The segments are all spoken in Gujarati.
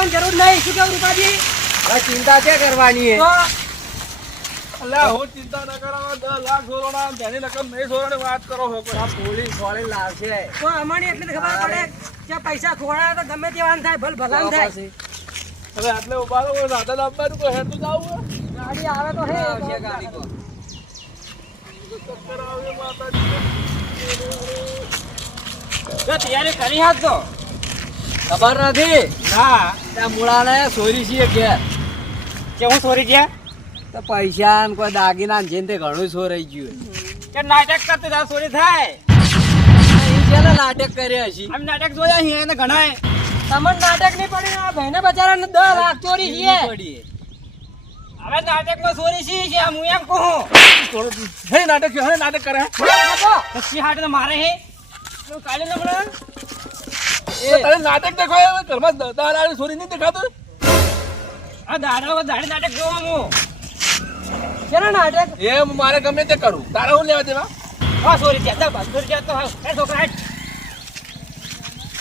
કરવાની જરૂર નહીં. શું કેવું રૂપાજી? ચિંતા ક્યાં કરવાની તો અલ્યા હું ચિંતા ન કરાવો 10 લાખ સોરાના તેની રકમ નહીં સોરાની વાત કરો હો કોઈ. પોલીસ વાળી લાવશે તો અમારી એટલી ખબર પડે કે પૈસા ખોવાયા તો ગમે તેવાનું થાય, ભલ ભલાન થાય. હવે આટલે ઉભા રહો સાધન આપવાનું કોઈ હેડ તો જાવ ગાડી આવે તો હે આવશે ગાડી પર. ચક્કર આવે માતાજી. તૈયારી કરી હાથ ખબર નથી હા ત્યાં મૂળાને ચોરી છીએ ઘેર કેવું ચોરી ગયા? તો પૈસા ને કોઈ દાગીના ને જેને તે ઘણું ચોરાઈ ગયું. કે નાટક કરતી તા ચોરી થાય. ઈ છેલ્લે નાટક કરે હશે. અમે નાટક જોયા છીએ એને ઘણાય. તમને નાટક નહીં પડી, આ ભાઈને બચારાને 10 લાખ ચોરી છે. પડીએ. હવે નાટકમાં ચોરી છે હું એમ કહું. હે નાટક હે નાટક કરે પછી હાટ મારે હે તું કાલે નમણા તારે નાટક દેખાય ઘરમાં દાડા સોરી નહીં દેખાતું. આ દાડા નાટક જોવા હું કેના નાટક એ મારે ગમે તે કરું તારે હું લેવા દેવા. હા ચોરી જતા બસ ચોરી જતો હા એ છોકરા હેઠ.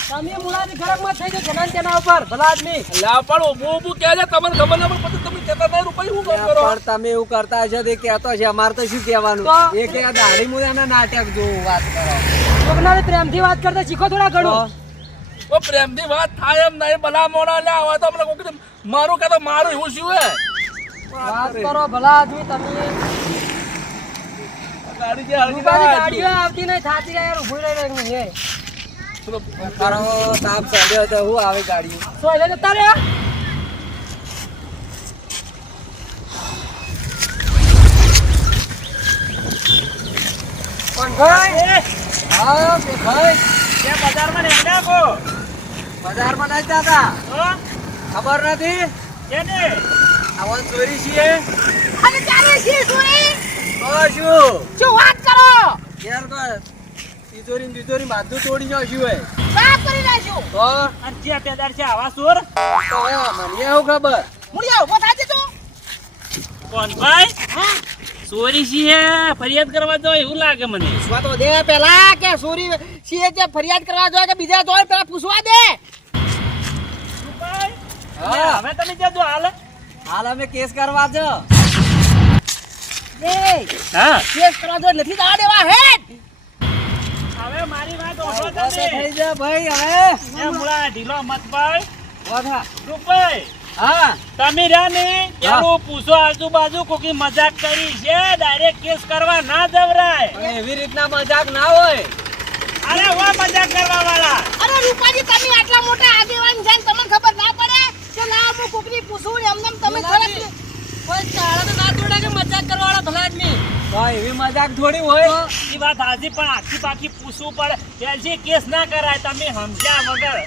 તમે મુલાની ગરમમાં થઈ ગયો જનાન તેના ઉપર ભલા આદમી. લા પણ ઊભું કહે છે તમને ખબર ના પણ પછી તમે કહેતા નહીં રૂપિયા શું કામ કરો. પણ તમે એવું કરતા હશો તે કહેતો છે અમારે તો શું કહેવાનું તો? એ કે દાઢી મુદાના નાટક જોવું વાત કરો. છોકરાને પ્રેમથી વાત કરતા શીખો થોડા ઘણું. ઓ પ્રેમથી વાત થાય એમ નહીં ભલા મોણા લે હવે તો આપણે કોઈ મારું કે તો મારું એવું શું હે વાત કરો ભલા આદમી તમે. ગાડી જે હલકી રૂપાની ગાડીઓ આવતી નહીં થાતી રહે યાર ઊભી રહી રહી હે. તારો તાપ ચડ્યો તો હું આવે ગાડી સો એટલે જતા રે. પણ ભાઈ હા કે ભાઈ કે બજારમાં નીકળ્યા કો બજારમાં નથી જતા તો ખબર નથી કેને આવન ચોરી છીએ અને ચાલે છે સોરી તો શું શું વાત કરો ઘેર કોઈ તિજોરી માથું તોડી નાખ્યું હોય વાત કરી નાખ્યો તો અને જે પેદાર છે આવા સોર મને એવું ખબર મુડિયા ઉભો થાજે તું કોણ ભાઈ હા ચોરી છે ફરિયાદ કરવા દો એવું લાગે મને. પૂછવા તો દે પેલા કે સોરી છે જે ફરિયાદ કરવા જોઈએ કે બીજા જોઈએ પેલા પૂછવા દે. હા હવે તમે જજો હાલ. હાલ અમે કેસ કરવા છો એ હા કેસ કરવા જોઈએ નથી જવા દેવા હેડ. હવે મારી વાત ઓછો બસ તમે થઈ જા ભાઈ હવે એ મુળા ઢીલો મત ભાઈ વધા રૂપાઈ હા તમે રહ્યા ને એવું પૂછો આજુબાજુ કોકી મજાક કરી છે ડાયરેક્ટ કેસ કરવા ના જવરાય. અને એવી રીતના મજાક ના હોય અરે વા મજાક કરવા વાળા અરે રૂપાજી તમે આટલા મોટા આગેવાન છે ને તમને ખબર ના પડે કે લાવ હું કોકની પૂછું એમને તમે ખબર કોઈ ચાળા તો ના જોડે કે મજાક કરવાવાળા ભલા આદમી. ભાઈ એવી મજાક થોડી હોય એ વાત હાજી પણ આખી પાખી પૂછવું પડે ત્યાંથી કેસ ના કરાય તમે સમજ્યા વગર.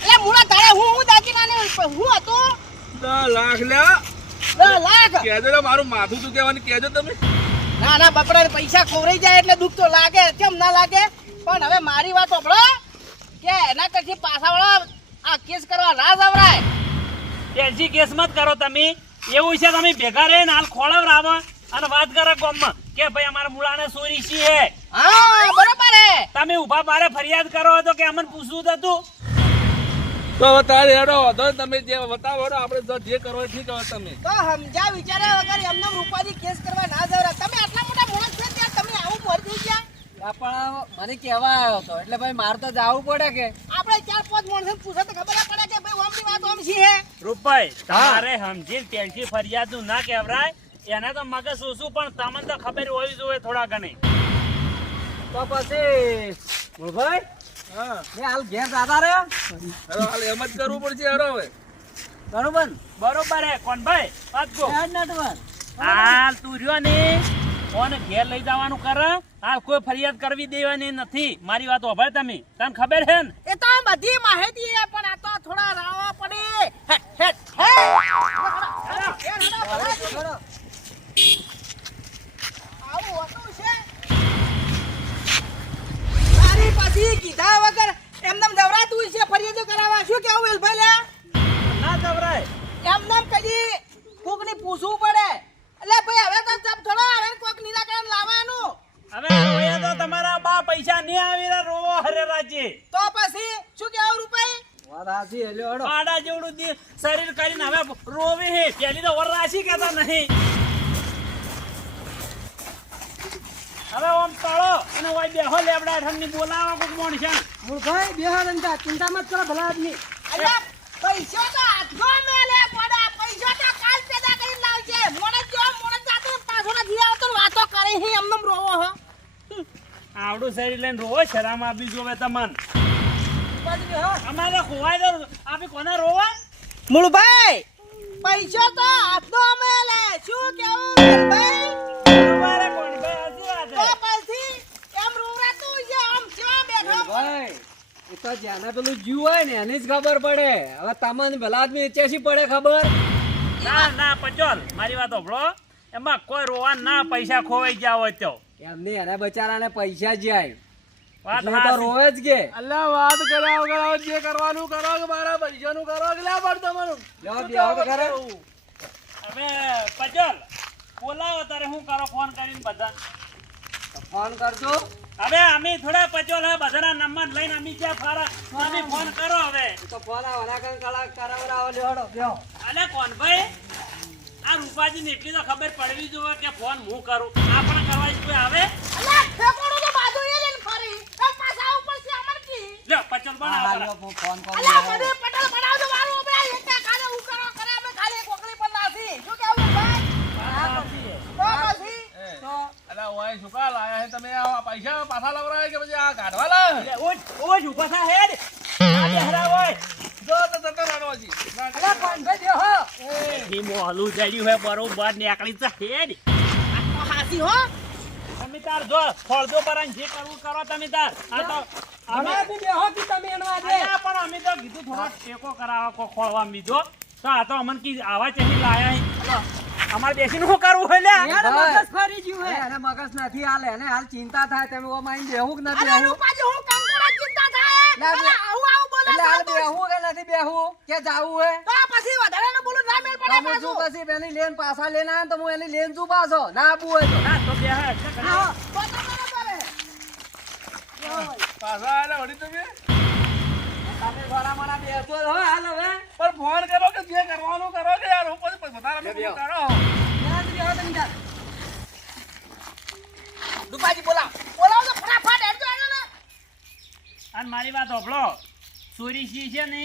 એટલે મુળા તારે હું દાગીનાને હું હતો 10 લાખ લ્યા 10 લાખ. કહેજો ને મારું માથું તું કહેવાનું કહેજો તમે. ના ના બપડા પૈસા ખોરાઈ જાય એટલે દુઃખ તો લાગે કેમ ના લાગે પણ હવે મારી વાત સાંભળો કે એના કરતી પાછાવાળા આ કેસ કરવા ના જવરાય. ત્યાંથી કેસ મત કરો તમે એવું છે તમે ભેગા રહીને હાલ ખોળવરાવો અને વાત કરો ગામમાં કે ભાઈ અમારા મુળાને ચોરી છે હા બરોબર હે. તમે ઉભા બારે ફરિયાદ કરો તો કે અમને પૂછવું જ હતું. તો હવે તારે હેડો વધો તમે જે બતાવો હેડો આપણે જે કરો એ ઠીક હવે તમે. તો સમજ્યા વિચાર્યા વગર એમને રૂપાજી કેસ કરવા ના જવરા. તમે આટલા મોટા માણસ છે ત્યાં તમે આવું મોર થઈ ગયા. પણ મને કહેવા આવ્યો હતો એટલે ભાઈ મારે તો જવું પડે કે આપણે 4-5 માણસો પૂછે તો ખબર પડે કે ભાઈ ઓમની વાત ઓમ છે હે. રૂપાઈ તમારે સમજીને ત્યાંથી ફરિયાદ નું ના કહેવરાય એને તો મગજ ઓછું પણ તમને તો ખબર હોવી જોઈએ થોડા ઘણી. તો પછી ભાઈ હા મેં હાલ ઘેર દાદા રહ્યા હેડો હાલ એમ જ કરવું પડશે હેડો હવે. બરોબર બરોબર હે કોણ ભાઈ પાછો હેડ નટવર હાલ તું રહ્યો ને કોને ઘેર લઈ જવાનું કર હાલ કોઈ ફરિયાદ કરવી દેવાની નથી. મારી વાત હોભળ તમે તને ખબર હે ને એ તો બધી માહિતી હે પણ આ તો થોડા રાવા પડે. હેટ હેટ હેટ. આવું હોતું છે. તારી પછી કીધા વગર એમનેમ દવરાતું છે ફરિયાદો કરાવવા. શું કેવું વેલભાઈ લે ના જવરાય. એમનેમ કદી કોકને પૂછવું પડે. એટલે ભાઈ હવે તો તપ થોડો હવે કોક નિરાકરણ લાવવાનું. હવે હવે તો તમારા બા પૈસા નહીં આવી રહ્યા રોવો હરે રાજી. તો પછી શું કેવું રૂપાઈ વાત સાચી છે, લ્યો, હેડો. આડા જેવડું શરીર કરીને હવે રોવે હે પેલી તો વરરાશી કહેતા નહીં. હવે ઓમ તળો અને ઓય બેહો લેબડા ઠંડી બોલાવા કોક મોણસા. મૂળભાઈ બેહાડ અંતા ચિંતા મત કરો ભલા આદમી. અલ્યા પૈસો તો હાથમાં મેલે પડા, પૈસો તો કાલ પેદા કરીને લાવજે. મોણસ જો મોણસ જાતો પાછો નથી આવતો ને વાતો કરે હે એમનેમ રોવો હો. આવડું શરીર લઈને રોવો શરમ આપી જોવે તમન. અમારે ખોવાય તો આપી કોને રોવા? મૂળભાઈ પૈસો તો હાથમાં મેલે શું કેવું ભાઈ? અમારે કોણ ભાઈ હજી વાત તો હે. પછી એમ રોવરાતું છે આમ કેવા બેઠો. ભાઈ એ તો જેને પેલું જીવ હોય ને એની જ ખબર પડે. હવે તમને ભલા આદમી ચેસી પડે ખબર? ના ના પચોલ મારી વાત સાંભળો. એમાં કોઈ રોવા ના, પૈસા ખોવાઈ ગયા હોય તો એમની એને બચારાને પૈસા જાય વાત એટલે તો હાચી. રોવે જ કે. અલ્યા વાત કર્યા વગર હવે જે કરવાનું કરો કે મારા પૈસાનું કરો કે લે પણ તમારું લ્યો, બેહો તો ખરા. હવે પચોલ બોલાવો તારે શું કરો ફોન કરીને બધા. ફોન કરજો. હવે અમે થોડા પચોલ હે બધાના નંબર લઈને અમે ક્યાં ફારા તમે ફોન કરો હવે. તો ફોન આવવાના કરાવડાવો, લ્યો, હેડો, બેહો. અલે કોણ ભાઈ આ રૂપાજી ને એટલી તો ખબર પડવી જોઈએ કે ફોન હું કરું. આપણે કરવા કોઈ આવે? અલ્યા ઠેકોડો તો બાજુ એ લઈને ફરી એ પાછા ઉપર છે અમરજી. લ્યો પચોલ હા, બનાવો લ્યો, હું ફોન કરું. અલ્યા બેહો. મને પટેલ બનાવજો મારું ઉભરા એક ખાલે હું કરો કરે અમે ખાલી કોકરી પર નાસી. શું કેવું ભાઈ? તો પછી તો અલ્યા ઓય શું કા લાયા છે તમે? આ પૈસા પાછા લવરાય કે પછી આ કાઢવા લાયા? ઓય ઉભા થા હેડ આ બેહરા હોય જો તો જતો રહેવાનો હજી. અલ્યા કોણભાઈ બેહો. ઈ મોહલું જડ્યું હે બરોબર નીકળી જા હેડ. તો હાસી હો. તમે તાર જો ફળજો પરાન જે કરવું કરો તમે તાર. આ તો અમે ભલા આદમી બેહો કે તમે એનો આજે. અલ્યા પણ અમે તો કીધું થોડો ટેકો કરાવો કો ખોળવા મીધો તો આ તો અમન કી આવા ચેહી લાયા હે. અમારે બેસીને શું કરવું હોય લ્યા? એને મગજ ફરી ગયું હે. એને મગજ નથી હાલે. એને હાલ ચિંતા થાય તમે ઓ માઈન બેહું કે નથી અલ્યા બેહું? રૂપાજી હું કંકોડા ચિંતા થાય. ના, અલ્યા આવું બોલે એટલે હાલ તો બેહું કે નથી બેહું કે જાવું હે? પછી વધારે ને બોલું ના મેલ પડે તમે શું પાછું. પછી એની લેન પાછા લેના આવે ને તો હું એની લેન શું પાછો ના આબુ હોય તો. ના તો બે હે એટલે કરી. હા, તો બરાબર હે. પાછા આલ્યા વળી તમે? તમે ઘોડા મોડા બેસો જ હો હાલ હવે. પણ ફોન કરો કે જે કરવાનું કરો કે યાર હું પછી વધારે બે બધું કરો. ત્યાં જ બેહો તમે તાર. રૂપાજી બોલાવ તો ફટાફટ હેડજો એને ને. અને મારી વાત હોભળો. ચોરી સી છે ને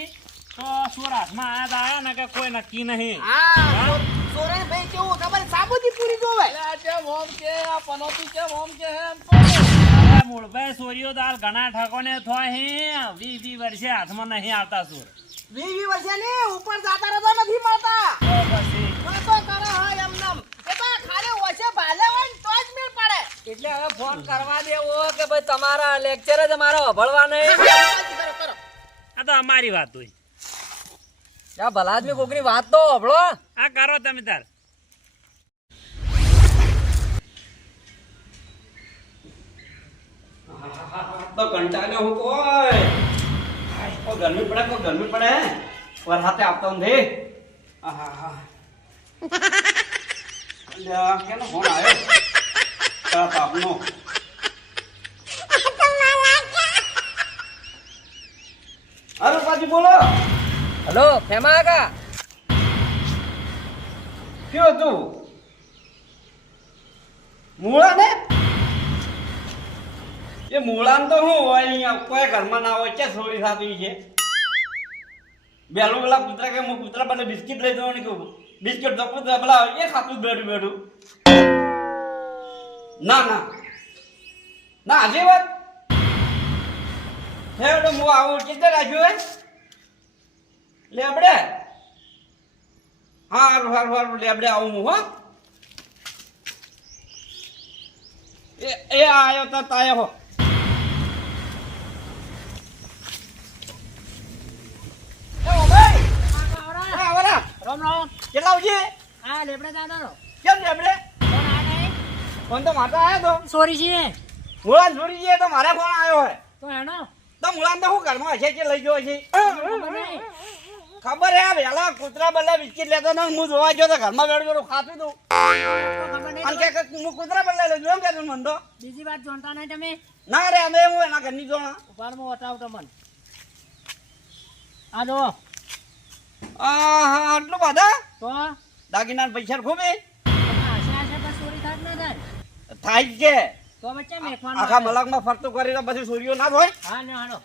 તો ચોર હાથમાં આયા ને કે કોઈ નક્કી નહીં. હા સોરેન ભાઈ કેવું ખબર સાબુતી પૂરી જોવે. અલ્યા આ જેમ ઓમ કે આ પનોતી કેમ ઓમ કે હે એમ તો. હવે મૂળભાઈ ચોરીઓ તો હાલ ઘણા ઠાકોને થોય હે 20 વર્ષે હાથમાં નહીં આવતા ચોર. 20 વર્ષે ને ઉપર જાતા રહો તો નથી મળતા. તો પછી વાતો કરે હોય એમનેમ. એ તો ખાલી ઓછે ભાલે હોય ને તો જ મેળ પડે. એટલે હવે ફોન કરવા દેવો કે ભાઈ તમારા લેક્ચર જ અમારો અભળવા નહીં. કરો. આ તો અમારી વાત હોય. યા ભલા આદમી કોકની વાત તો અભળો. આ કરો તમે તાર. તો કંટાળ્યો હું કોઈ ગરમી પડે વરસાદે આપતો નથી. કેનો ફોન આવ્યો તારા બાપનો? અરે પાછી બોલો. હલો ફેમા કાકા. કયો તું મૂળા ને? એ મૂળામાં તો શું હોય અહીંયા કોઈ ઘરમાં ના હોય ક્યાં ચોરી થતી છે? બેલું પેલા કૂતરા કે હું કૂતરા બને બિસ્કિટ લઈ દઉં ને કહું બિસ્કિટ તો કૂતરા પેલા એ ખાતું બેઠું ના હજી વાત હે એટલે હું આવું કેટલે રાખ્યું હે લેબડે? હા સારું લેબડે આવું હું હો. એ આયો તો તાયો હો. રામ રામ. કેટલા આવજે? હા લેબડા દાદાનો કેમ લેબડે? ફોન આ નહીં. ફોન તો માતા આવ્યો તો સોરી છે મુળાન છોડી જઈએ તો મારે ફોન આવ્યો હોય તો એનો તો મુળાન તો શું ઘરમાં હશે કે લઈ ગયો હશે? ખબર નહીં. ખબર હે વેલા કૂતરા બદલા બિસ્કિટ લેતો ને હું જોવા ગયો તો ઘરમાં બેઠું ખાતું તું ખબર નહીં. અને કે હું કૂતરા બદલા લઈ એમ કહેતું મને તો બીજી વાત જોણતા નહીં તમે. ના રે અમે હું એના ઘરની જોવા ઉભારમાં વટાવ તમને. આ જો આટલું બધા તો દાગીના પૈસા ખૂબે આશે પણ ચોરી થાત ના થાય થાય જ છે તો બચ્ચા મેખવાનું આખા મલાકમાં ફરતું કરી તો પછી ચોરીઓ ના થાય હા ને હાલો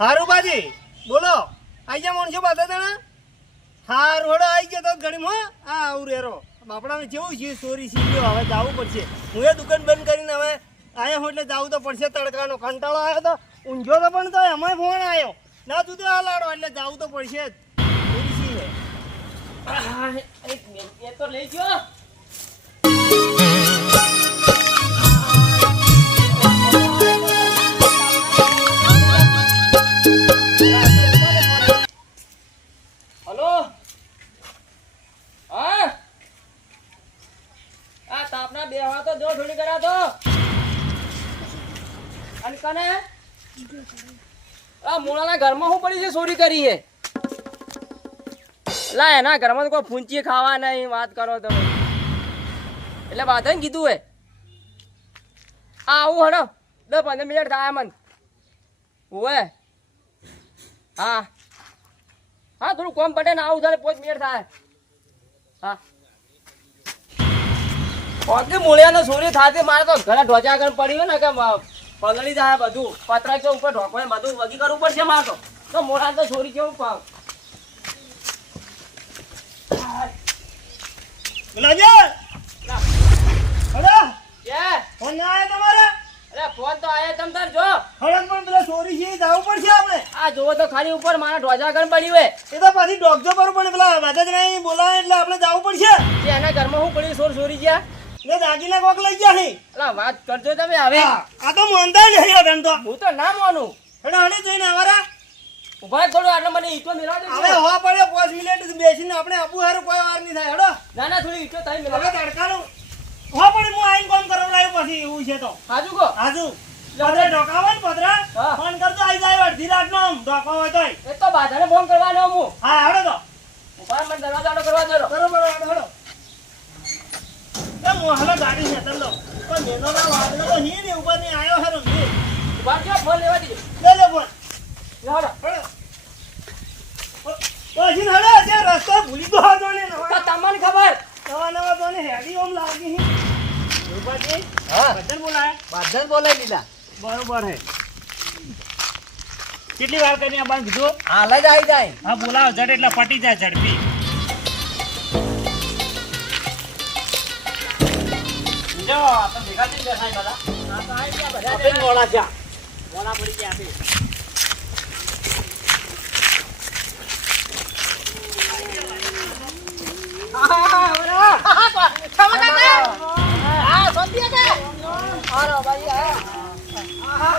હારું બાજી બોલો આઈ જા મોણસો બાધા તણા હારું હડો આઈ ગયો તો ઘડીમાં હા આવું રેરો બાપડાને કેવું છે ચોરી સીલ્યો હવે જવું પડશે હું એ દુકાન બંધ કરીને હવે આયા હું એટલે જવું તો પડશે તડકાનો કંટાળો આવ્યો તો ઊંઝો તો પણ તો એમાંય ફોન આવ્યો ના તું તો આ લાડો એટલે જવું તો પડશે જ ચોરી સી એ તો લઈ ગયો હલો હા આ તાપના બે હવા તો જો થોડી કર્યા તો અને કને આ મોણાના ઘરમાં શું પડી છે ચોરી કરી છે લા એના ઘરમાં તો કોઈ ફૂંચી ખાવા નહીં વાત કરો તમે એટલે બાધાને કીધું હે આ આવું હડો 10-15 મિનિટ થાય મન ઓએ હા હા થોડું કોમ પટે ને આવું થાય 5 મિનિટ થાય હા ઓકે મૂળિયાનો ચોરી થાતી મારે તો ઘરે ઢોચા આગળ પડ્યું ને કે પલળી જાય બધું પતરા કે ઉપર ઢોકળે બધું વગી કરવું પડશે મારે તો મોડા તો ચોરી કેવું પાવ બોલાજો હડો કે ફોન ના આવ્યો તમારા અરે ફોન તો આયા તમ તાર જો હડો પણ પેલા ચોરી છે જવું પડશે આપણે આ જોવો તો ખાલી ઉપર મારા ઢોચા આગળ પડ્યું હે એ તો પછી ડોક્ટર પર પણ પેલા બાધા જ નહીં બોલાવે એટલે આપણે જવું પડશે કે એના ઘરમાં શું પડ્યું ચોરી ગયા ને દાગીના કોક લઈ ગયા છે અલા વાત કરજો તમે હવે આ તો મોંધા નહીં હતા તો હું તો ના માનું હડો હડી જઈને અમારા ઉભા થોડું આટલો મને ઈટો મિલાવ દે હવે હવા પડે 5 મિનિટ બેસીને આપણે આપું હારું કોઈ વાર નહીં થાય હડો ના ના થોડી ઈટો તમે હવે મિલાવ તડકાનું હવા પડે હું આઈને કોમ કરાવડાવ્યો પછી એવું છે તો હાજુ કો હાજુ પદરા ઢોકાવો ને પદરા હા. ફોન કરતો આઈ જાય અડધી રાતનો આમ ઢોકાવો હોય તોય એ તો બાધાને ફોન કરવાનો હું હા હડો તો ઉભા મને દરવાજો આડો કરવા દેરો બરોબર હડો હડો એ મોહલો ગાડી છે તંદો પણ મેનો ના વાદનો તો હી ને ઉપર ને આયો હરો ને ઉભા થયો ફોન લેવા દીજો લે લે ફોન લાડો હડો પછી હડો જે રસ્તો ભૂલી ગયો હતો ને તો નવા તમને ખબર નવા તો ને હેડી ઓમ લાગી હી રૂપાજી હા બદન બોલાય બાધાને બોલાવી લીધા બરોબર હે કેટલી વાર કરીને આ બંધ કીધું હાલ જ આવી જાય હા બોલાવો ઝડ એટલે પટી જાય ઝડપી જો આપણે ભેગા થઈને બેઠા બધા આ તો આવી ગયા બધા આપણે મોડા છે મોલા પડી ગયા આપી હા સંધી કે હારો ભાઈ હા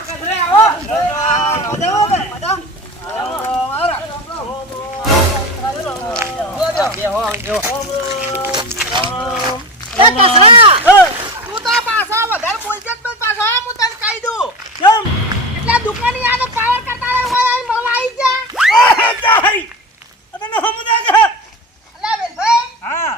એ કસરા તું તો પાછો વધારે બોલજે તો પાછો હું તને કહી દઉં એટલે દુકાની આને પાવર કરતા હોય આઈ મળવા આવી જા અલે વેલભાઈ હા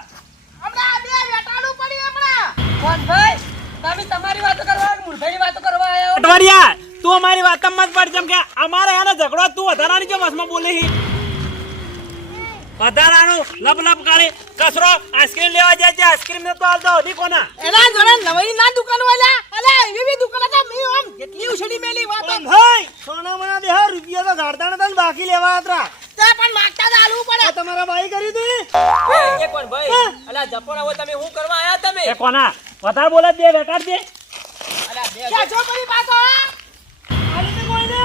હમણાં આ બે વેટાડું પડ્યું હમણાં કોણ ભાઈ તમે તમારી વાતો કરવા મુરભાઈની વાતો કરવા આયા હો અઠવાડિયા તું અમારી વાતમાં જ પડ જેમ કે અમારે એનો ઝઘડો તું વધારાની કેમ વસમાં બોલે હી વધારાનું લપ લપ કાઢી કસરો આઈસ્ક્રીમ લેવા જાય છે આઈસ્ક્રીમ ને તો હાલતો હતી કોના એના જોડે નવી ના દુકાન વાળા અલે એવી બી દુકાન હતા મે આમ કેટલી ઉછડી મેલી વાતો ભાઈ સોના મના દેહ રૂપિયા તો ગાડતા નતા ને બાકી લેવા હતા તે પણ માગતા જ આલવું પડે આ તમારા બાઈ કરી તું એ કોણ ભાઈ અલા જપોણા હો તમે શું કરવા આયા તમે એ કોના વધારે બોલે દે વેટાડ દે અલા બે કે જો પડી પાછો આલી તે કોઈ ને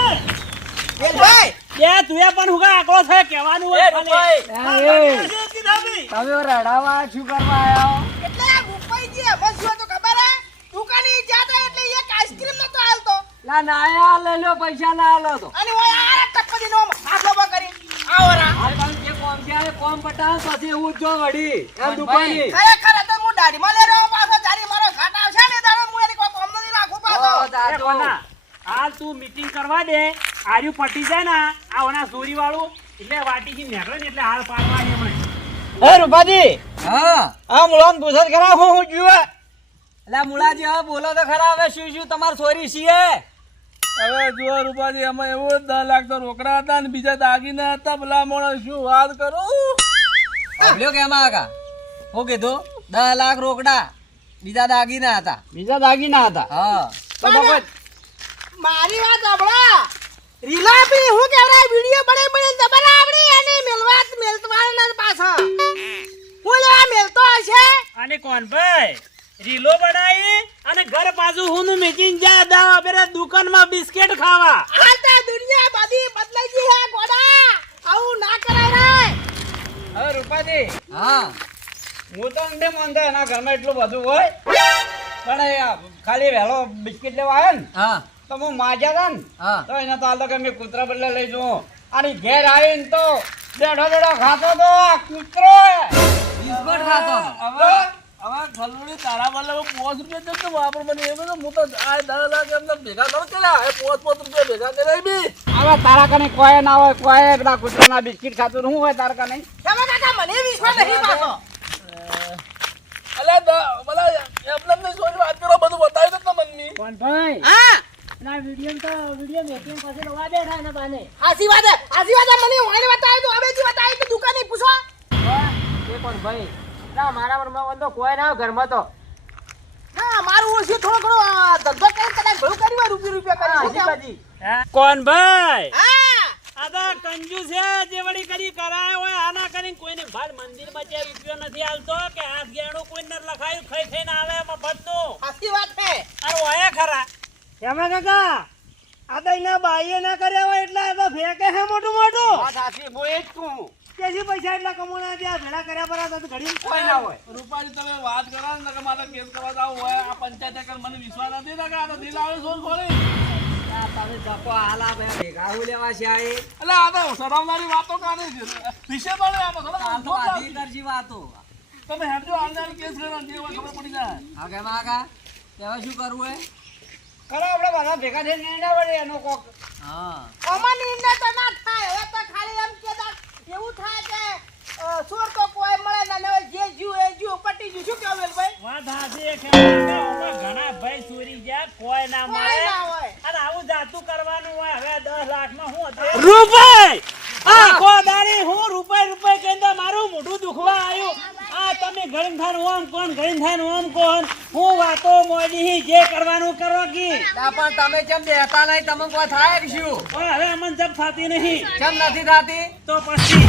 વેલભાઈ એ તું એ પણ હુગા આકડો છે કહેવાનું એ હોય રૂપાઈ તમે તમે રડાવા શું કરવા આયા હો એટલે મુંબઈ જે બસ જો તો ખબર હે દુકાની જાતા એટલે એક આઈસ્ક્રીમ નતો હાલતો લા નાયા લઈ લો પૈસા ના આલો તો અને ઓય આ ટક્કડી નો હાથ ઉભા કરી આવરા આ કામ કે કોમ છે કોમ પટાવ પછી એવું જ જો વડી એમ દુકાની ખરેખર તો હું દાઢીમાં લઈ રહ્યો પાછો જારી મારો ઘાટ આવશે ને દાડો હું એની કોઈ કોમ નથી રાખું પાછો ઓ એ દાદો કોના હાલ તું મીટિંગ કરવા દે આર્યું પટી જાય ને આ ઓના ચોરી વાળું એટલે વાટીથી નીકળે ને એટલે હાલ પાડવા છે મને એ રૂપાજી હા આ મુલાન પૂછત કરા હું જુએ એટલે મુળાજી હવે બોલો તો ખરા, હવે શું શું તમારે સોરી છીએ? હવે જુઓ રૂપાજી, એમાં એવું 10 લાખ તો રોકડા હતા ને બીજા દાગીના હતા. ભલા મોણા શું વાત કરું. સાંભળ્યો કે એમાં કાકા હું કીધું? 10 લાખ રોકડા, બીજા દાગીના હતા. બીજા દાગીના હતા. હા મારી વાત સાંભળો. રીલા બી હું કહેવાય વિડિયો બને તમારે આવડી અને મેલવાના પાછા હું લેવા મેલતો હશે. અને કોણ ભાઈ રીલો બનાવી અને ઘર બાજુ હું મેચીને જા દાવા પેરે દુકાનમાં બિસ્કિટ ખાવા. આ તો દુનિયા બધી બદલાઈ ગઈ હે ગોડા. આવું ના કરાય રે. હવે રૂપાજી, હા હું તો નથી માનતો એના ઘરમાં એટલું બધું હોય, પણ એ ખાલી વહેલો બિસ્કિટ લેવા આવ્યો ને હા તો હું માજ્યા હતા ને હા તો એને તો હાલ કે મેં કૂતરા બદલે લઈ જઉં. અને ઘેર આવીને તો બેઠો ખાતો તો આ કૂતરો બિસ્કુટ ખાતો. હવે ખલુડી તારા બદલે 5 રૂપિયા જતો વાપર મને એમ તો હું તો આ 10 લાખ એમને ભેગા કરો કેલા 5 રૂપિયા ભેગા કરે બી. હવે તારા કને કોઈ ના હોય, કોઈ પેલા કૂતરાના બિસ્કિટ ખાતું શું હોય તારા કને? તમે કાકા મને વિશ્વાસ નહીં પાછો. અલે ભલા એમને સોરી વાત કરો, બધું બતાવી દો તમને. કોણ ભાઈ હા ના વિડિયો મેચીને પાસે રવા બેઠા ને બાને. હાસી વાત હે, હાસી વાત હે. મને ઓને બતાવ્યું તો હવે જી બતાવ્યું તો દુકાને પૂછો. એ કોણ ભાઈ? ના મારા ઘરમાં તો કોઈ ના હોય ઘરમાં તો. ના મારું ઓછું થોડો ઘણો ધંધો કરી કદાચ ઘણું કર્યું હોય રૂપિયા કરી. હસીબાજી. કોણ ભાઈ હા આદા કંજૂસ છે જે વળી કરી કરાય હોય આના કરીને કોઈને ભાડ મંદિરમાં જે રૂપિયો નથી આલતો કે હાથ ગેણું કોઈને લખાયું ખાઈ ખાઈને આવે મફતનું. હાસી વાત હે. અરે ઓયા ખરા એમાં કાકા આ તો એના બાઈએ ના કર્યા હોય એટલે આ તો ફેંકે છે મોટું મોટું. વાત સાચી, હું એ જ કહું. કેસી પૈસા એટલા કમાણા ત્યાં ભેળા કર્યા પર આ તો ઘડી કોઈ ના હોય. રૂપાજી તમે વાત કરો ને કે મારે કેસ કરવા જાવ હોય આ પંચાયત એકર મને વિશ્વાસ નથી ને કે આ તો દિલ આવે સોર ખોલી. તમે જપો હાલા ભાઈ ભેગા હું લેવા છે આ એ? એટલે આ તો શરમવાળી વાતો કાઢે છે. વિશે પડે આ તો થોડા આ તો ઊંધો જ આધી કરજી વાતો. તમે હેડજો આલનાર કેસ કરો જે હોય ખબર પડી જાય. હા કે કાકા હવે શું કરવું હે? કરો આપણે બધા ભેગા થઈને નિર્ણય વળે એનો કોક. હા અમાર નિર્ણય તો ના થાય. હવે તો ખાલી એમ કહેતા એવું થાય કે ચોર તો કોઈ મળે ના ને જે જીવ એ જીવ પટી ગયું. શું કહેવું વેલભાઈ? વાત હાચી છે કે ઘણા ભાઈ ચોરી ગયા કોઈ ના કોઈ મળે ના હોય. અને આવું જાતું કરવાનું હોય. હવે 10 લાખમાં હું હતું રૂપાઈ આખો દાડી હું રૂપાઈ કહેતા મારું મોઢું દુખવા આવ્યું. આ તમે ઘણી થાન ઓમ કોણ ઘણી થાન ઓમ કોણ હું વાતો મોડી જે કરવાનું કરો કી. ના પણ તમે કેમ દેતા નહીં? તમે કોઈ થાય કે શું? પણ હવે અમન જબ થાતી નહીં કેમ નથી થતી? તો પછી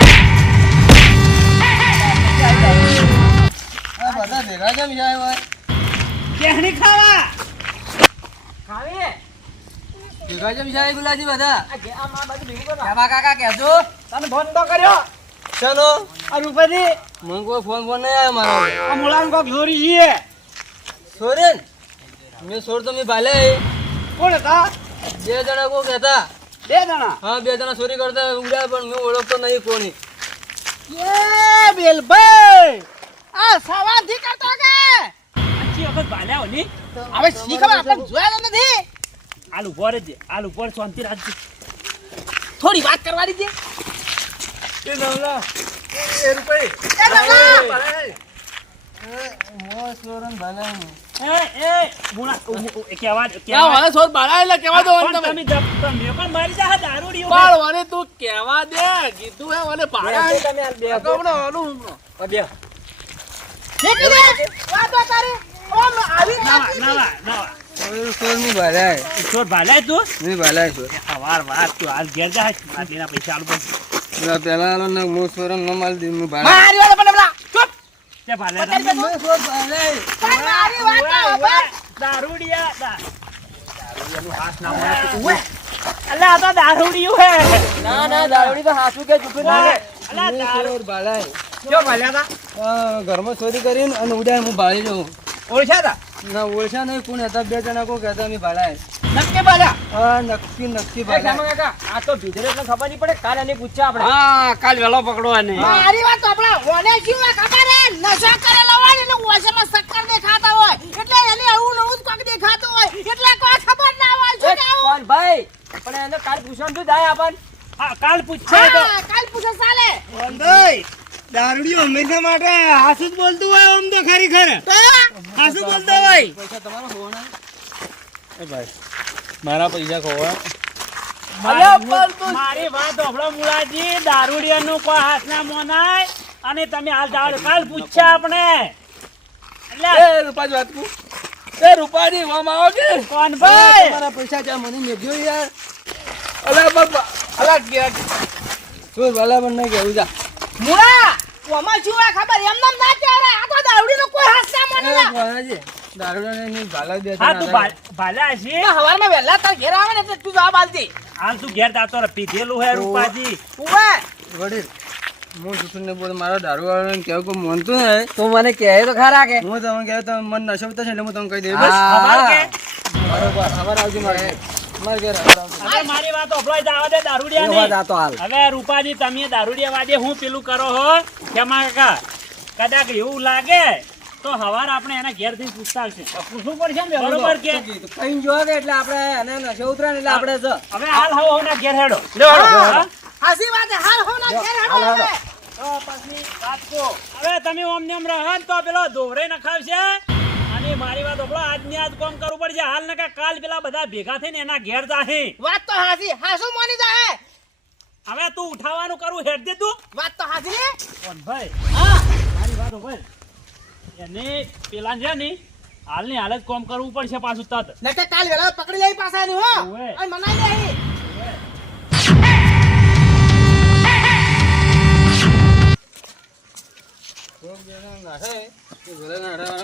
આ બધા ભેગા કેમ જાય હોય? કેહણી ખાવા ખાવી ભેગા કેમ જાય ગુલાજી બધા? આ માર બાજુ ભેગું કરો. કેમાં કાકા કહેજો તને ફોન તો કર્યો. ચલો આ રૂપાજી, મને કોઈ ફોન નહીં આવ્યો મારો. આ મુલાન કોક ચોરી છીએ. સોરેન મેં સોર તો મેં ભાલે કોણ હતા? 2 જણા કો કહેતા. 2 જણા. હા 2 જણા ચોરી કરતા ઉડ્યા પણ મેં ઓળખતો નહીં કોની. એ વેલભાઈ આ સવારથી કરતો કે આછી વખત ભાલ્યા ની હવે શી ખબર આપણે જોયા તો નથી. આલુ ભરે છે આલુ ભર શાંતિ રાખજે. થોડી વાત કરવાની છે. એ નવલા એ રૂપાઈ એ નવલા. મુણા કેવા ક્યાં વાળા સોર બાળા એટલે કેવા દો પણ તમે તમે પણ મારી જા દારૂડિયો બાળ વાળે તું કેવા દે કીધું હે વાલે બાળા તમે હાલ બે હમણાં ઓલું બે નીકળી જા. વાતો તારી ઓમ આવી નવા નવા નવા સોર ની ભાલાય ચોર ભાલ્યા તું ની ભાલાય સોર. વાર વાત તું હાલ ઘેર જા માટલીના પૈસા આલુ પણ પેલા આલો ને હું સોરન ન માલ દી હું ભાલાય. મારી વાત પણ પેલા ચૂપ. તે ભાલ્યા અત્યારે હું સોર ભાલાય. પણ મારી વાત તો હવે દારૂડિયા દારૂડિયાનું હાથ ના મળે અલ્યા આ તો દારૂડિયું હે ના ના દારૂડી તો હાસુ કે જુઠું ના રે. અલ્યા દારૂ સોર ભાલાય. જો ભાલ્યા હતા. ઘરમાં ચોરી કરીને અને ઉડ્યા હું ભાળી જઉં. ઓળખ્યા હતા? ના ઓળખ્યા નહીં કોણ હતા. 2 જણા કો કહેતા અમે ભાલાય. નક્કી ભાલ્યા? હા નક્કી એ ભાલાય. શ્યામા કાકા આ તો ભીતરે એટલે ખબર નહીં પડે. કાલે એને પૂછ્યા આપણે. હા, કાલ વેલો પકડો ને. મારી વાત તો આપણા ઓને જીવા ખબર હે નશો કરેલો હોય ને ઓછામાં શક્કર દેખાતા હોય એટલે એને આવું નવું જ કોક દેખાતું હોય એટલે કોઈ ખબર ના હોય. એ શું કેવું? કોણ ભાઈ? પણ એને કાલ પૂછવાનું શું થાય આપણ? હા કાલ પૂછે તો હા કાલ પૂછે ચાલે. વંદય દારૂડિયો હંમેશા માટે હાસુ જ બોલતું હોય આમ તો ખરેખર હાસુ બોલતો હોય. પૈસા તમારા ખોવાના એ ભાઈ મારા પૈસા ખોવા મારી વાત સાંભળો મુળાજી, દારૂડિયાનું કોઈ હાથ ના મોનાય. અને તમે હાલ દાડ કાલ પૂછ્યા આપણે એટલે એ રૂપાજી વાત કુ એ રૂપાજી વામ આવો કે કોણ ભાઈ? તમારા પૈસા જ્યાં મને મેજો યાર અલા બાપા અલા કે શું ભલા પણ નહીં કેવું જા મુળા ઓમાં શું હોય ખબર એમ નામ ના ચાલે આ તો દારૂડીનો કોઈ હાથ ના મને ના. ભલાજી દારૂડિયાને ની ગાલા દે હા તું ભાલા છે. તો હવારમાં વહેલા તાર ઘેર આવે ને એટલે તું જવાબ આલજે. હાલ તું ઘેર દાતો રે પીધેલું હે રૂપાજી. ઉવે વડીલ હું જૂઠું ને બોલ મારો દારૂ વાળાને કેવું કોઈ માનતું ને તો મને કહે તો ખરા કે હું તમને કહે તો મન નશો થશે એટલે હું તમને કહી દઈશ બસ ખબર કે બરોબર ખબર આવજો મારે મારે ઘેર ખબર આવજો હવે મારી વાત ઓફલાઈ જવા દે દારૂડિયાની. હવે રૂપાજી તમે દારૂડિયા વાદે હું પેલું કરો હો કેમાં કાકા કદાચ એવું લાગે તો હવાર આપણે એના ઘેર થી પૂછતા આવશે. પૂછવું પડશે ને બરોબર કે કઈ જોવા કે એટલે આપણે એને નશો ઉતરે ને એટલે આપણે જ હવે હાલ હવ ના ઘેર હેડો. હેડો. હાસી વાત છે, હાલ હો ના ઘેર હેડો હવે. તો પછી વાત કો. હવે તમે ઓમને ઓમ રહો ને તો પેલો દોવરે નખાવશે. અને મારી વાત ઓફળો આજની આજ કોમ કરવું પડશે. હાલ ને કે કાલ પેલા બધા ભેગા થઈને એના ઘેર જાહે. વાત તો હાસી હાસુ માની જાય. હવે તું ઉઠાવવાનું કરું હેડ દે તું. વાત તો હાસી ને. કોણ ભાઈ? હા મારી વાત ઓફળ એને પેલા છે ને હાલની હાલ જ કોમ કરવું પડશે પાછું તત. નકે કાલ વેલા પકડી લઈ પાછા એની હો ઓવે. અને મનાઈ દે. નાખે ભલે નાખે